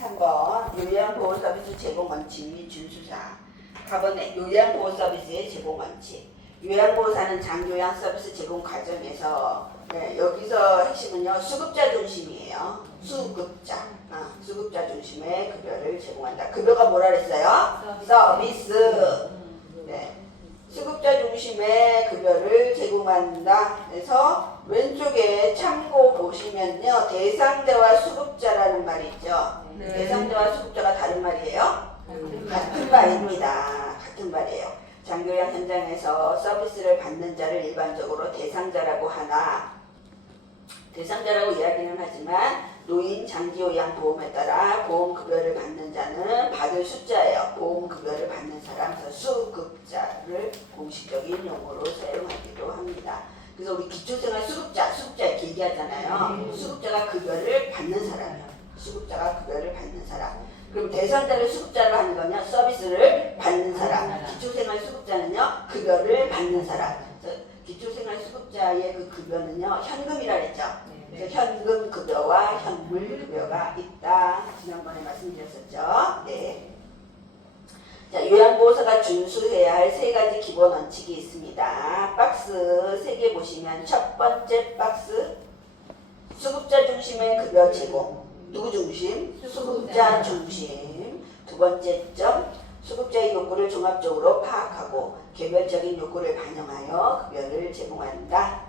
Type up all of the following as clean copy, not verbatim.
3번 요양보호 서비스 제공 원칙 준수사. 4번에 요양보호 서비스의 제공 원칙. 요양보호사는 장요양 서비스 제공 과정에서 여기서 핵심은요 수급자 중심이에요. 수급자. 수급자 중심의 급여를 제공한다. 급여가 뭐라 그랬어요? 서비스. 수급자 중심의 급여를 제공한다. 그래서 왼쪽에 참고 보시면요 대상자와 수급자라는 말이 있죠. 대상자와 수급자가 다른 말이에요? 같은 말입니다. 같은 말이에요. 장교양 현장에서 서비스를 받는 자를 일반적으로 대상자라고 하나, 대상자라고 이야기는 하지만 노인 장기요양보험에 따라 보험급여를 받는 자는 받을 숫자예요. 보험급여를 받는 사람, 수급자를 공식적인 용어로 사용하기도 합니다. 그래서 우리 기초생활 수급자 이렇게 얘기하잖아요. 수급자가 급여를 받는 사람이에요. 수급자가 급여를 받는 사람. 그럼 대상자를 수급자로 하는 거냐? 서비스를 받는 사람. 기초생활 수급자는요 급여를 받는 사람. 기초생활 수급자의 그 급여는요 현금이라 그랬죠. 그래서 현금 급여와 현물 급여가 있다. 지난번에 말씀드렸었죠. 네. 자, 요양보호사가 준수해야 할 세 가지 기본 원칙이 있습니다. 박스 3개 보시면 첫 번째 박스 수급자 중심의 급여 제공. 누구 중심? 수급자 중심. 두 번째 점 수급자의 요구를 종합적으로 파악하고 개별적인 요구를 반영하여 급여를 제공한다.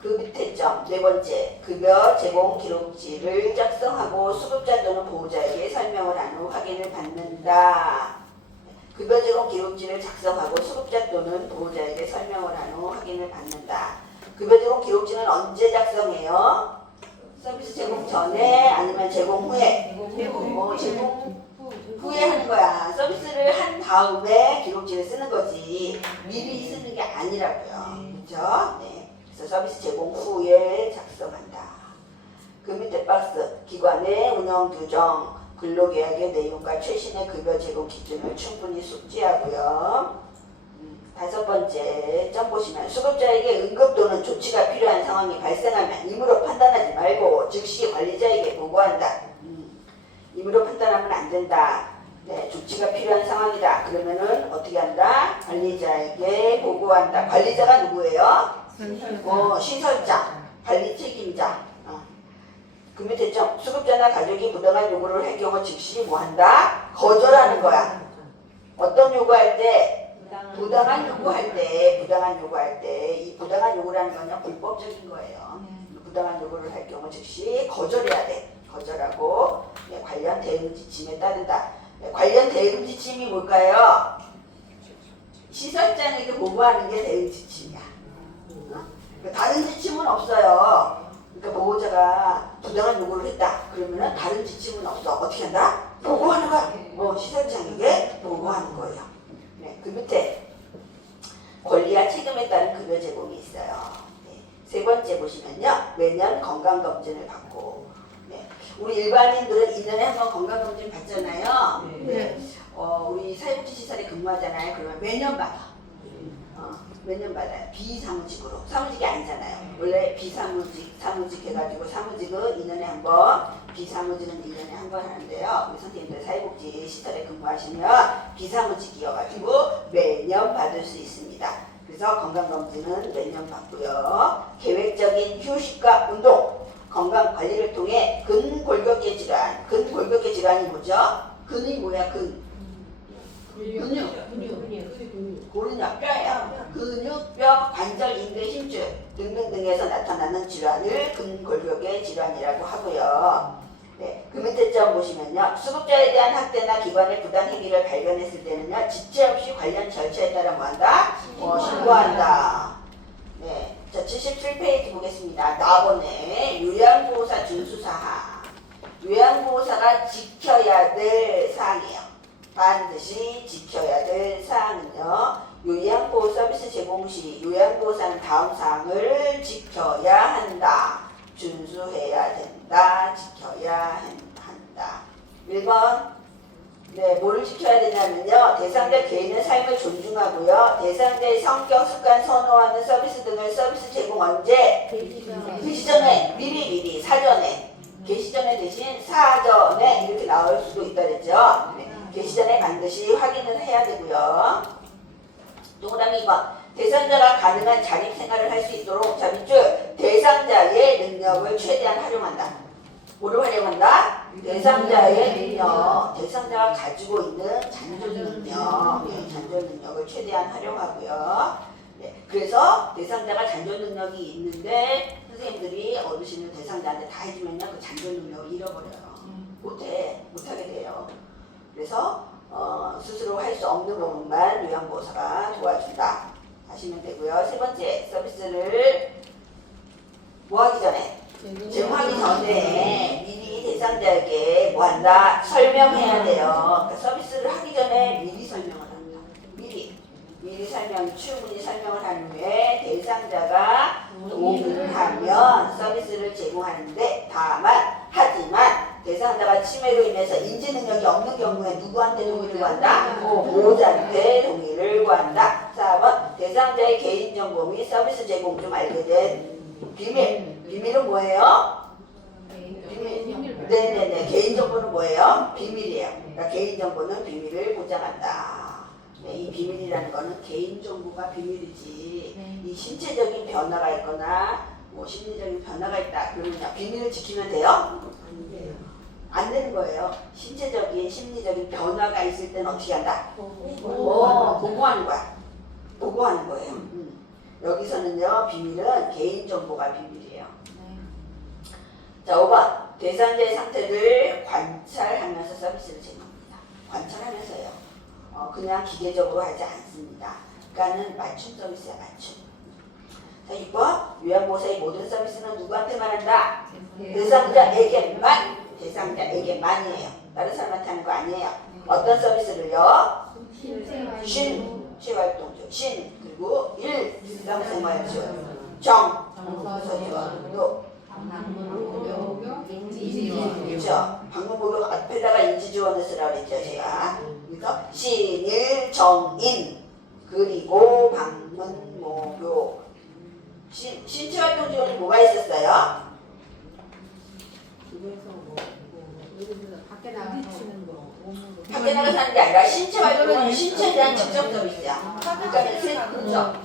그 밑에 점 네 번째 급여 제공 기록지를 작성하고 수급자 또는 보호자에게 설명을 한 후 확인을 받는다. 급여 제공 기록지를 작성하고 수급자 또는 보호자에게 설명을 한 후 확인을 받는다. 급여 제공 기록지는 언제 작성해요? 서비스 제공 전에 아니면 제공 후에? 제공 후에 하는 거야. 서비스를 한 다음에 기록지를 쓰는 거지 미리 쓰는 게 아니라고요. 그렇죠? 네. 그래서 서비스 제공 후에 작성한다. 그 밑에 박스 기관의 운영 규정 근로계약의 내용과 최신의 급여 제공 기준을 충분히 숙지하고요. 다섯 번째 점 보시면 수급자에게 응급 또는 조치가 필요한 상황이 발생하면 임의로 판단하지 말고 즉시 관리자에게 보고한다. 임의로 판단하면 안 된다. 조치가 필요한 상황이다. 그러면은 어떻게 한다? 관리자에게 보고한다. 관리자가 누구예요? 시설자, 관리 책임자. 그 밑에 점 수급자나 가족이 부당한 요구를 할 경우 즉시 뭐한다? 거절하는 거야. 어떤 요구할 때? 부당한 요구할 때 이 부당한 요구라는 건요 불법적인 거예요. 부당한 요구를 할 경우 즉시 거절해야 돼. 거절하고 관련 대응 지침에 따른다. 관련 대응 지침이 뭘까요? 시설장에게 보고하는 게 대응 지침이야. 다른 지침은 없어요. 그러니까 보호자가 부당한 요구를 했다. 그러면은 다른 지침은 없어. 어떻게 한다? 보고하는 거야. 시설장에게 보고하는 거예요. 그 밑에 권리와 책임에 따른 급여 제공이 있어요. 세 번째 보시면요. 매년 건강검진을 받고 우리 일반인들은 1년에 한 번 건강검진 받잖아요. 우리 사회복지시설에 근무하잖아요. 그러면 매년 받아. 매년 받아요. 비사무직으로. 사무직이 아니잖아요. 원래 비사무직, 사무직 해가지고 사무직은 2년에 한 번, 비사무직은 1년에 한 번 하는데요. 우리 선생님들 사회복지시설에 근무하시면 비사무직이어가지고 매년 받을 수 있습니다. 그래서 건강검진은 매년 받고요. 계획적인 휴식과 운동, 건강관리를 통해 근골격계 질환. 근골격계 질환이 뭐죠? 근이 뭐야? 근육, 뼈예요. 근육, 뼈, 관절, 인대, 힘줄 등등등에서 나타나는 질환을 근골격의 질환이라고 하고요. 그 밑에 점 보시면요. 수급자에 대한 학대나 기관의 부당 행위를 발견했을 때는요. 지체 없이 관련 절차에 따라 뭐한다? 신고한다. 자, 77페이지 보겠습니다. 4번에 요양보호사 준수사항. 요양보호사가 지켜야 될 사항이에요. 반드시 지켜야 될 사항은요. 요양보호 서비스 제공 시 요양보호사는 다음 사항을 지켜야 한다. 준수해야 된다. 지켜야 한다. 1번 뭐를 지켜야 되냐면요. 대상자 개인의 삶을 존중하고요. 대상자의 성격, 습관, 선호하는 서비스 등을 서비스 제공 언제? 그 시점에 미리 사전에 개시 전에 대신 사전에 이렇게 나올 수도 있다 그랬죠. 개시 전에 반드시 확인을 해야 되고요. 동그라미 2번. 대상자가 가능한 자립 생활을 할 수 있도록 자 밑줄 대상자의 능력을 최대한 활용한다. 뭐를 활용한다? 대상자의 능력, 대상자가 가지고 있는 잔존 능력, 잔존 능력을 최대한 활용하고요. 네, 그래서 대상자가 잔존 능력이 있는데 선생님들이 어르신을 대상자한테 다 해주면요 그 잔존 능력을 잃어버려요. 못하게 돼요. 그래서 스스로 할 수 없는 부분만 요양보호사가 도와준다 하시면 되고요. 세 번째, 서비스를 뭐 하기 전에? 제공하기 전에 미리 대상자에게 뭐 한다? 설명해야 돼요. 그러니까 서비스를 하기 전에 미리 설명을 합니다. 미리 충분히 설명을 한 후에 대상자가 동의하면 서비스를 제공하는데 하지만 대상자가 치매로 인해서 인지 능력이 없는 경우에 누구한테 동의를 구한다? 보호자한테 동의를 구한다. 4번 대상자의 개인정보 및 서비스 제공 중 알게 된 비밀은 뭐예요? 비밀. 네네네. 개인정보는 뭐예요? 비밀이에요. 그러니까 개인정보는 비밀을 보장한다. 네, 이 비밀이라는 거는 개인정보가 비밀이지 이 신체적인 변화가 있거나 뭐 심리적인 변화가 있다 그러면요 비밀을 지키면 돼요? 안 되는 거예요. 신체적인 심리적인 변화가 있을 때는 어떻게 한다? 보고하는 거야. 보고하는 거예요. 여기서는요 비밀은 개인정보가 비밀이에요. 자 5번 대상자의 상태를 관찰하면서 서비스를 제공합니다. 관찰하면서요. 그냥 기계적으로 하지 않습니다. 그러니까는 맞춤 서비스야 맞춤. 자 6번 요양보호사의 모든 서비스는 누구한테만 한다? 대상자에게만이에요. 다른 사람한테 하는 거 아니에요. 어떤 서비스를요? 신체활동 중 그리고 일상생활 지원 정서 지원 또 그렇죠. 방문 목욕 앞에다가 인지 지원을 쓰라고 했죠 제가. 그래서 신일 정인 그리고 방문 목욕 신체활동 지원이 뭐가 있었어요? 밖에 나가서 하는 게 아니라 신체활동은 신체에 대한 직접 서비스야. 그러니까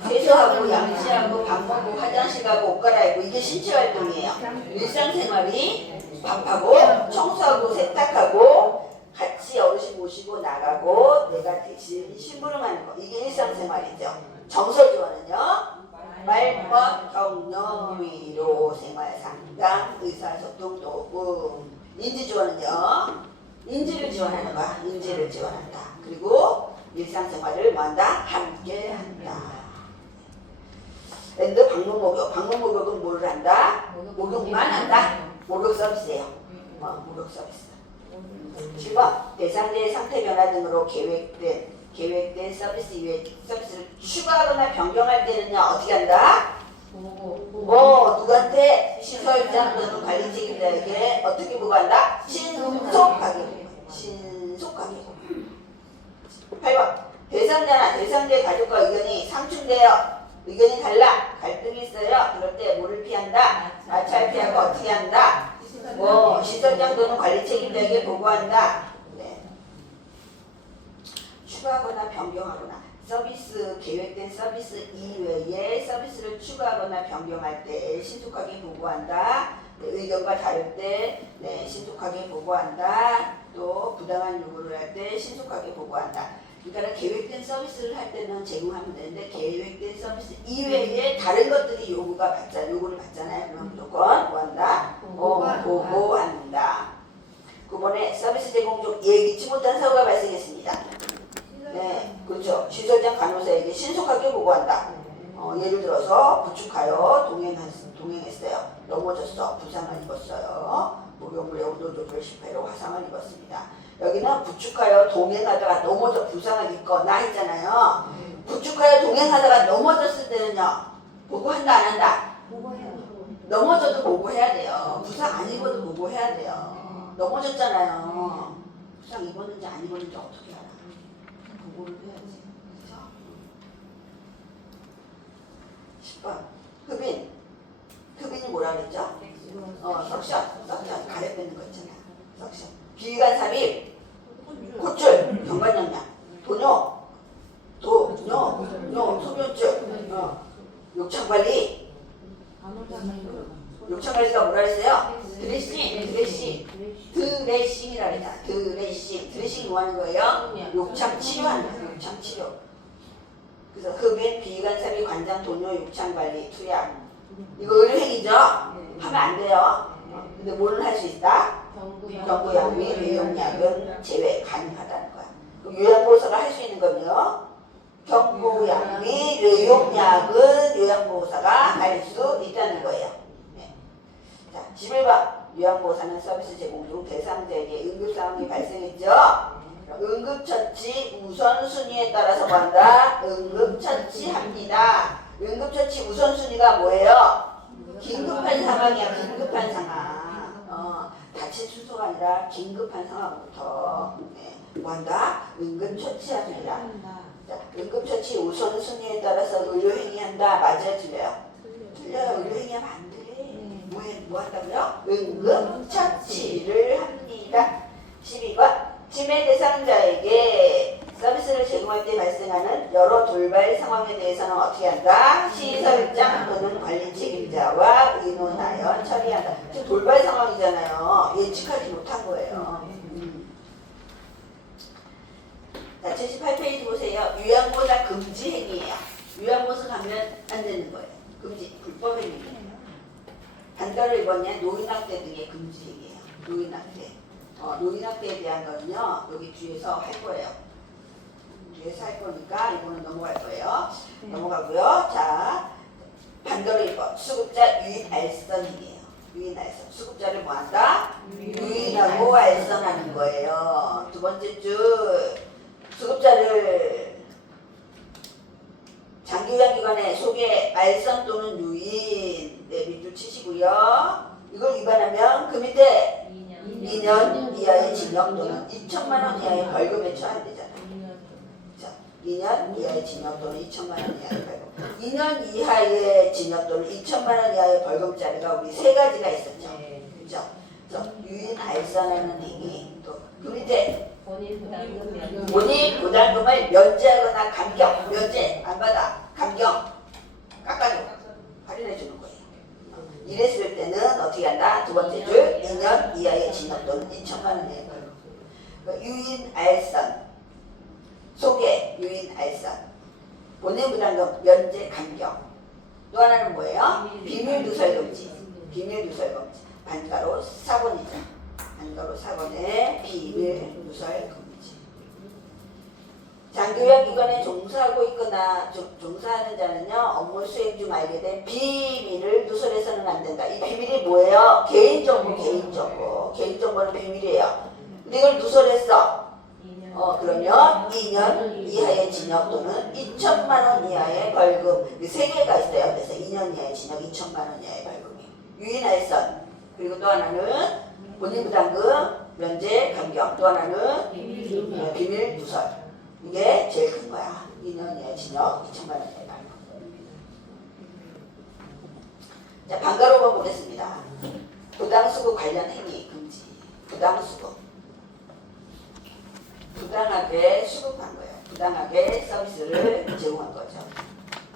세수하고 양치하고 밥 먹고 화장실 가고 옷 갈아입고 이게 신체활동이에요. 일상생활이 밥하고 청소하고 세탁하고 같이 어르신 모시고 나가고 내가 대신 심부름하는 거 이게 일상생활이죠. 정서지원은요. 말벗 격려 위로 생활상담 의사소통 도움 인지지원은요. 인지를 지원하는 거야. 인지를 지원한다. 그리고 일상생활을 뭐한다? 함께 한다. 랜드 방문 목욕. 방문 목욕은 뭐를 한다? 목욕만 한다. 목욕 서비스예요. 목욕 서비스. 7번 대상자의 상태 변화 등으로 계획된 서비스 이외에 서비스를 추가하거나 변경할 때는요 어떻게 한다? 누구한테 시설장 또는 관리 책임자에게 어떻게 보고한다? 신속하게 8번 대상자의 가족과 의견이 상충되어 의견이 달라 갈등이 있어요. 그럴 때 뭐를 피한다? 마찰 피하고 어떻게 한다? 시설장 또는 관리 책임자에게 보고한다. 네. 추가하거나 변경하거나 계획된 서비스 이외에 서비스를 추가하거나 변경할 때 신속하게 보고한다. 네, 의견과 다를 때 신속하게 보고한다. 또 부당한 요구를 할 때 신속하게 보고한다. 그러니까 계획된 서비스를 할 때는 제공하면 되는데 계획된 서비스 이외에 다른 것들이 요구를 받잖아요. 그럼 무조건 뭐한다? 보고한다. 9번에 서비스 제공 중 예기치 못한 사고가 발생했습니다. 네, 그렇죠. 시설장 간호사에게 신속하게 보고한다. 예를 들어서 부축하여 동행했어요. 넘어졌어. 부상을 입었어요. 목욕물에 온도 조절 실패로 화상을 입었습니다. 여기는 부축하여 동행하다가 넘어져 부상을 입거나 했잖아요. 부축하여 동행하다가 넘어졌을 때는요. 보고한다 안 한다? 넘어져도 보고해야 돼요. 부상 안 입어도 보고해야 돼요. 넘어졌잖아요. 부상 입었는지 안 입었는지 어떻게 알아? 보고를 해야지. 그렇죠? 10번 흡인 흡인이 뭐라 그랬죠? 석션 가래 빼는 거 있잖아. 석션. 비위관 삽입, 콧줄, 경관영양, 도뇨, 소변줄, 욕창관리. 욕창관리가 뭐라 그랬어요? 드레싱이라 그랬잖아. 드레싱 뭐 하는 거예요? 욕창 치료하는 거예요. 욕창 치료. 그래서 흡인, 비위관 삽입, 관장, 도뇨, 욕창관리, 투약. 이거 의료행위죠? 하면 안 돼요. 근데 뭐는 할 수 있다? 경구약 및 외용약은 제외 가능하다는 거야. 그럼 요양보호사가 할 수 있는 거는요. 경구약 및 외용약은 요양보호사가 할 수 있다는 거예요. 네. 자, 11번. 요양보호사는 서비스 제공 중 대상자에게 응급상황이 발생했죠. 응급처치 우선순위에 따라서 뭐한다? 응급처치합니다. 응급처치 우선순위가 뭐예요? 긴급한 상황이야. 긴급한 상황. 다칠 순서가 아니라 긴급한 상황부터 뭐한다? 응급처치합니다. 자, 응급처치 우선순위에 따라서 의료행위한다. 맞아요? 틀려요? 틀려요. 의료행위하면 안 돼. 뭐 한다고요? 응급처치를 합니다. 12번. 치매 대상자에게 서비스를 제공할 때 발생하는 여러 돌발 상황에 대해서는 어떻게 한다? 시설장 또는 관리 책임자와 의논하여 처리한다. 지금 돌발 상황이잖아요. 예측하지 못한 거예요. 자, 78페이지 보세요. 요양보호사 금지 행위예요. 요양보호사 가면 안 되는 거예요. 금지, 불법 행위예요. 단가를 이번에 노인학대 등의 금지 행위예요. 노인학대. 노인학대에 대한 거는요, 여기 뒤에서 할 거예요. 뒤에서 할 거니까 이거는 넘어갈 거예요. 넘어가고요. 자, 반대로 1번. 수급자 유인 알선이에요. 유인 알선. 수급자를 뭐 한다? 유인하고 알선하는 거예요. 두 번째 줄. 수급자를 장기요양기관에 소개 알선 또는 유인. 네, 밑줄 치시고요. 이걸 위반하면 그 밑에 2년 이하의 징역 또는 2천만 원 이하의 벌금에 처한되잖아요. 자, 2년 이하의 징역 또는 2천만 원 이하의 벌금. 2년 이하의 징역 또는 2천만 원 이하의 벌금짜리가 우리 세 가지가 있었죠. 그죠? 유인 알선하는 행위 또 그 밑에 본인 부담금을 면제하거나 감경, 면제 안 받아, 감경 깎아줘, 할인해 주는 거예요. 이랬을 때는 어떻게 한다? 두 번째 줄 2년 이하의 징역 또는 2천만 원 이하의 벌금. 유인 알선, 소개 유인 알선, 본인 부담금 면제 감경. 또 하나는 뭐예요? 비밀 누설 금지. 비밀 누설 금지. 반가로 4번이죠. 반가로 4번에 비밀 누설 금지. 장기요양기관에 종사하고 있거나 종사하는 자는요, 업무 수행 중 알게 된 비밀을 누설해서는 안 된다. 이 비밀이 뭐예요? 개인정보. 개인정보는 비밀이에요. 근데 이걸 누설했어. 그러면 2년 이하의 징역 또는 2천만 원 이하의 벌금. 이 세 개가 있어요. 그래서 2년 이하의 징역, 2천만 원 이하의 벌금이. 유인 알선. 그리고 또 하나는 본인 부담금 면제 감경. 또 하나는 비밀 누설. 이게 제일 큰 거야. 2년 이하의 징역, 2천만 원 이하의 벌금. 자, 반가로 보겠습니다. 부당수급 관련 행위 금지. 부당수급. 부당하게 수급한 거예요. 부당하게 서비스를 제공한 거죠.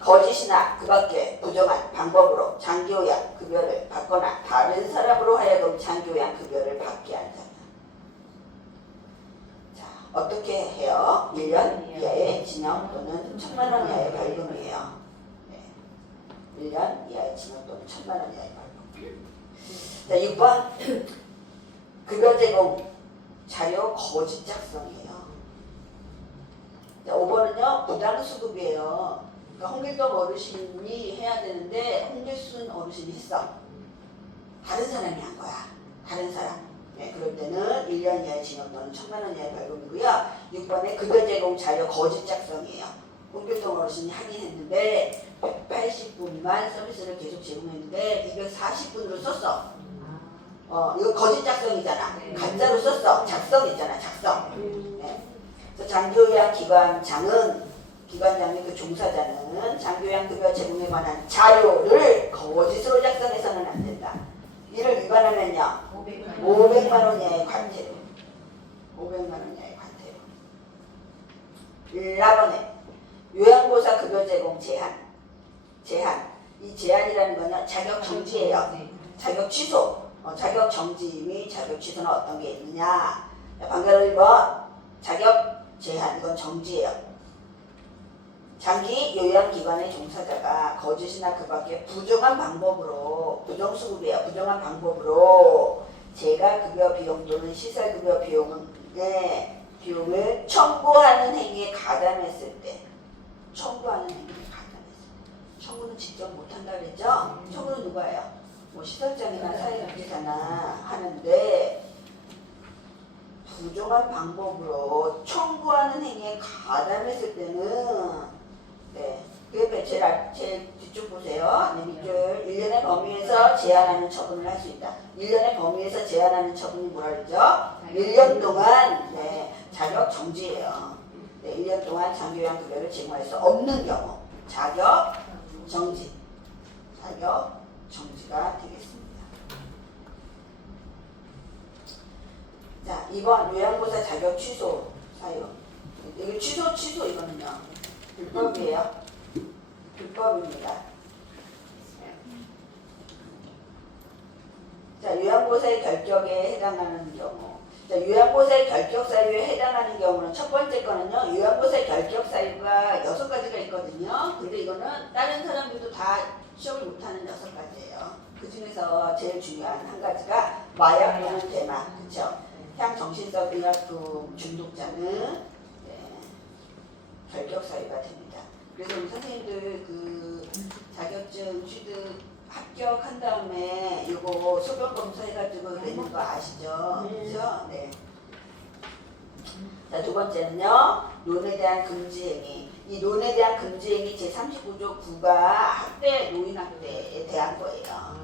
거짓이나 그 밖에 부정한 방법으로 장기요양 급여를 받거나 다른 사람으로 하여금 장기요양 급여를 받게 한다. 자, 어떻게 해요? 1년 이하의 징역 또는 1천만 원 이하의 벌금이에요. 네. 1년 이하의 징역 또는 1천만 원 이하의 벌금. 자, 6번. 급여 제공 자료 거짓 작성이에요. 자, 5번은요, 부당수급이에요. 그러니까 홍길동 어르신이 해야 되는데 홍길순 어르신이 했어. 다른 사람이 한 거야. 다른 사람. 네, 그럴 때는 1년 이하의 징역 또는 1천만 원 이하의 벌금이고요. 6번에 급여 제공 자료 거짓 작성이에요. 홍길동 어르신이 하긴 했는데 180분만 서비스를 계속 제공했는데 240분으로 썼어. 이거 거짓 작성이잖아. 가짜로 썼어. 작성이잖아. 작성. 네. 그래서 장기요양 기관장은 기관장 및 그 종사자는 장교양급여 제공에 관한 자료를 거짓으로 작성해서는 안 된다. 이를 위반하면요 500만 원 이하의 과태료. 500만 원 이하의 과태료. 1번에 요양보호사 급여 제공 제한. 이 제한이라는 거는 자격 정지예요. 자격 취소. 자격 정지 및 자격 취소는 어떤 게 있느냐. 방금 1번 자격 제한. 이건 정지예요. 장기 요양기관의 종사자가 거짓이나 그 밖에 부정한 방법으로 부정수급이에요. 부정한 방법으로 재가급여 비용 또는 시설급여 비용을 청구하는 행위에 가담했을 때 청구하는 행위에 가담했을 때 청구는 직접 못한다 그랬죠? 청구는 누가 해요? 뭐 시설장이나 사회복지사나 하는데 부정한 방법으로 청구하는 행위에 가담했을 때는 네, 그 제일 뒤쪽 보세요. 네, 밑줄 1년의 범위에서 제한하는 처분을 할 수 있다. 1년의 범위에서 제한하는 처분이 뭐라 그러죠? 1년 동안 네, 자격 정지예요. 네, 1년 동안 장교양급여를 제공할 수 없는 경우 자격 정지. 자격 정지가 되겠습니다. 자, 2번 요양보호사 자격 취소 사유. 이거 취소 이거는요. 불법이에요. 불법입니다. 자, 요양보호사의 결격에 해당하는 경우. 자, 요양보호사의 결격 사유에 해당하는 경우는 첫 번째 거는요. 요양보호사의 결격 사유가 6가지가 있거든요. 근데 이거는 다른 사람들도 다 시험을 못하는 6가지예요. 그 중에서 제일 중요한 한 가지가 마약 또는 대마. 그렇죠? 향정신성 의약품 중독자는 결격 사유가 됩니다. 그래서 우리 선생님들 그 자격증 취득 합격한 다음에 이거 소변 검사 해가지고 내는 거 아시죠? 그렇죠? 네. 자, 두 번째는요. 논에 대한 금지 행위. 이 논에 대한 금지 행위 제39조 9가 학대, 노인 학대에 대한 거예요.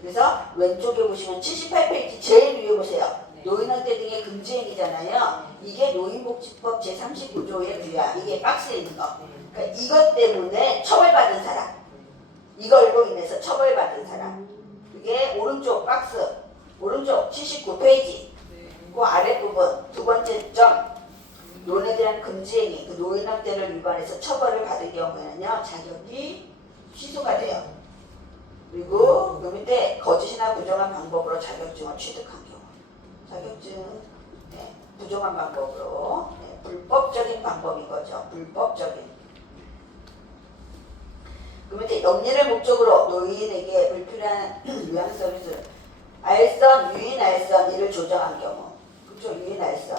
그래서 왼쪽에 보시면 78페이지 제일 위에 보세요. 노인학대 등의 금지행위잖아요. 이게 노인복지법 제39조의 규약. 이게 박스에 있는 거. 그러니까 이것 때문에 처벌받은 사람. 이걸로 인해서 처벌받은 사람. 이게 오른쪽 박스. 오른쪽 79페이지. 그 아랫부분 두 번째 점. 논에 대한 금지행위. 그 노인학대를 위반해서 처벌을 받을 경우에는요. 자격이 취소가 돼요. 그리고 요 밑에 거짓이나 부정한 방법으로 자격증을 취득한 경우. 자격증 네, 부정한 방법으로 네, 불법적인 방법인 거죠. 불법적인. 그러면 이제 영리를 목적으로 노인에게 불필요한 요양 서비스 알선, 유인 알선 이를 조정한 경우. 그렇죠? 유인 알선.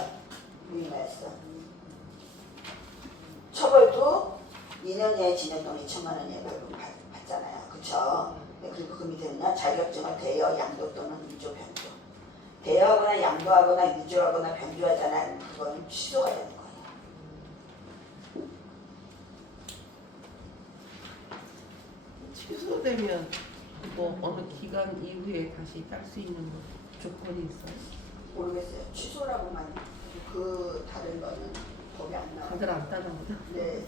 처벌도 2년 이하의 징역 또는 2천만 원 이하의 벌금 받잖아요. 그렇죠? 네, 그리고 그 밑에는요. 자격증을 대여, 양도 또는 위조, 변조. 대여하거나 양도하거나 위조하거나 변조하지 않은 그건 취소가 되는 거예요. 취소되면 뭐 어느 기간 이후에 다시 딸 수 있는 뭐 조건이 있어요? 모르겠어요. 취소라고만 그 다른 거는 법이 안 나와요. 다들 안 따나 보다. 네.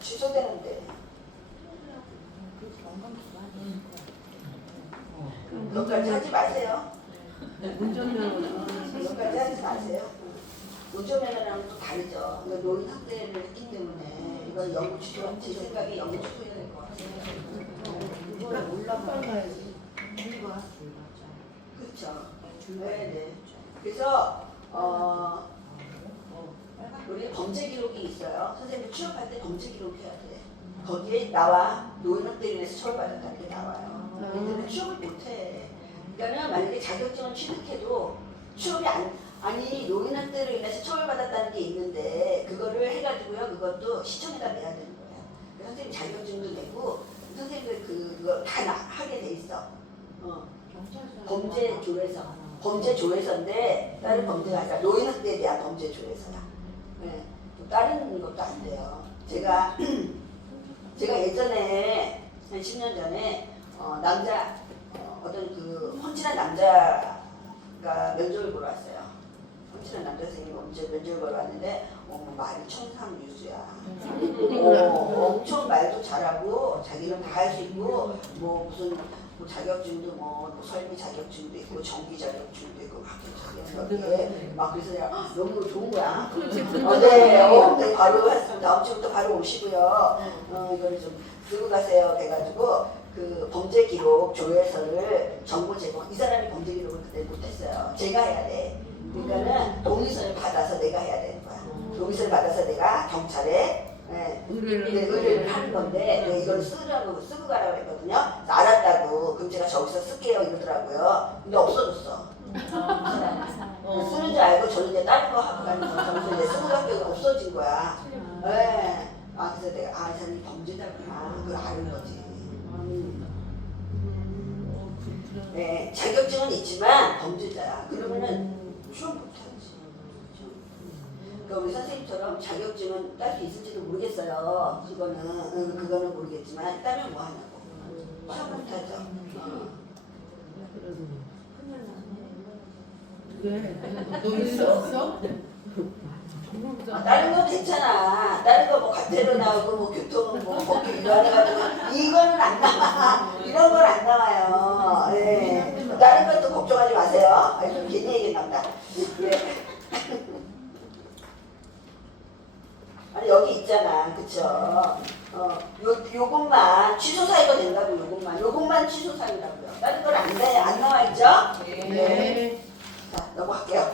취소되는데 그것까지 하지 마세요. 운전면허는 그것까지 하지 마세요. 운전면허랑 또 다르죠. 이거 노인 학대를 했기 때문에 이건 영구 취소, 제 생각에 영구 취소해야 될 것 같아요. 이걸 올라가야지. 그렇죠. 네. 그래서 우리 범죄 기록이 있어요. 선생님 취업할 때 범죄 기록 해야 돼. 거기에 나와 노인 학대로 인해서 처벌받았다는 게 나와요. 얘들은 취업을 못해. 그러니까 만약에 자격증을 취득해도 취업이 아니 노인 학대로 인해서 처벌받았다는 게 있는데 그거를 해가지고요. 그것도 시청에다 내야 되는 거예요. 선생님 자격증도 내고 선생님들 그거 다 하게 돼 있어. 범죄조회서인데 다른 범죄가 아니라 노인 학대에 대한 범죄조회서야. 네. 다른 것도 안 돼요. 제가 예전에 한 10년 전에 남자 어떤 그 헌칠한 남자가 면접을 보러 왔어요. 엄청난 남자 선생님이 언제 면접을 보러 왔는데 말이 천상유수야. 엄청 말도 잘하고 자기는 다 할 수 있고 뭐 무슨 뭐 자격증도 뭐 설비 자격증도 있고 전기 자격증도 있고 막 자격증 막 그래서 내가 너무 좋은 거야. 네, 바로 다음 주부터 바로 오시고요. 이걸 좀 들고 가세요. 해가지고 그 범죄 기록 조회서를 정보 제공. 이 사람이 범죄 기록을 그때 못했어요. 제가 해야 돼. 그러니까는 동의서를 받아서 내가 해야 되는 거야. 동의서를 받아서 내가 경찰에 의뢰를 하는 건데 이걸 쓰고 가라고 했거든요. 알았다고. 그럼 제가 저기서 쓸게요 이러더라고요. 근데 없어졌어. 쓰는 줄 알고 저는 이제 다른 거 하고 가는 거죠. 이제 쓰는 학교가 없어진 거야. 네. 그래서 내가 이 사람이 범죄자구나. 그걸 아는 거지. 네, 자격증은 있지만 범죄자야. 그러면은 시험 못하지. 그러니까 우리 선생님처럼 자격증은 딸 수 있을지도 모르겠어요. 그거는 모르겠지만 따면 뭐 하냐고. 시험 못하죠. 너 있었어? 다른 건 괜찮아. 다른 거 뭐 과태료 나오고 뭐 교통은 뭐 법규 위반해가지고 이거는 안 나와. 이런 건 안 나와요. 네. 다른 것도 걱정하지 마세요. 좀 괜히 얘기했나 보다. 네. 아니 여기 있잖아, 그쵸? 요것만 취소 사유가 된다고 요것만 취소 사유라고요. 다른 건 안 나와 있죠? 네. 자 넘어갈게요.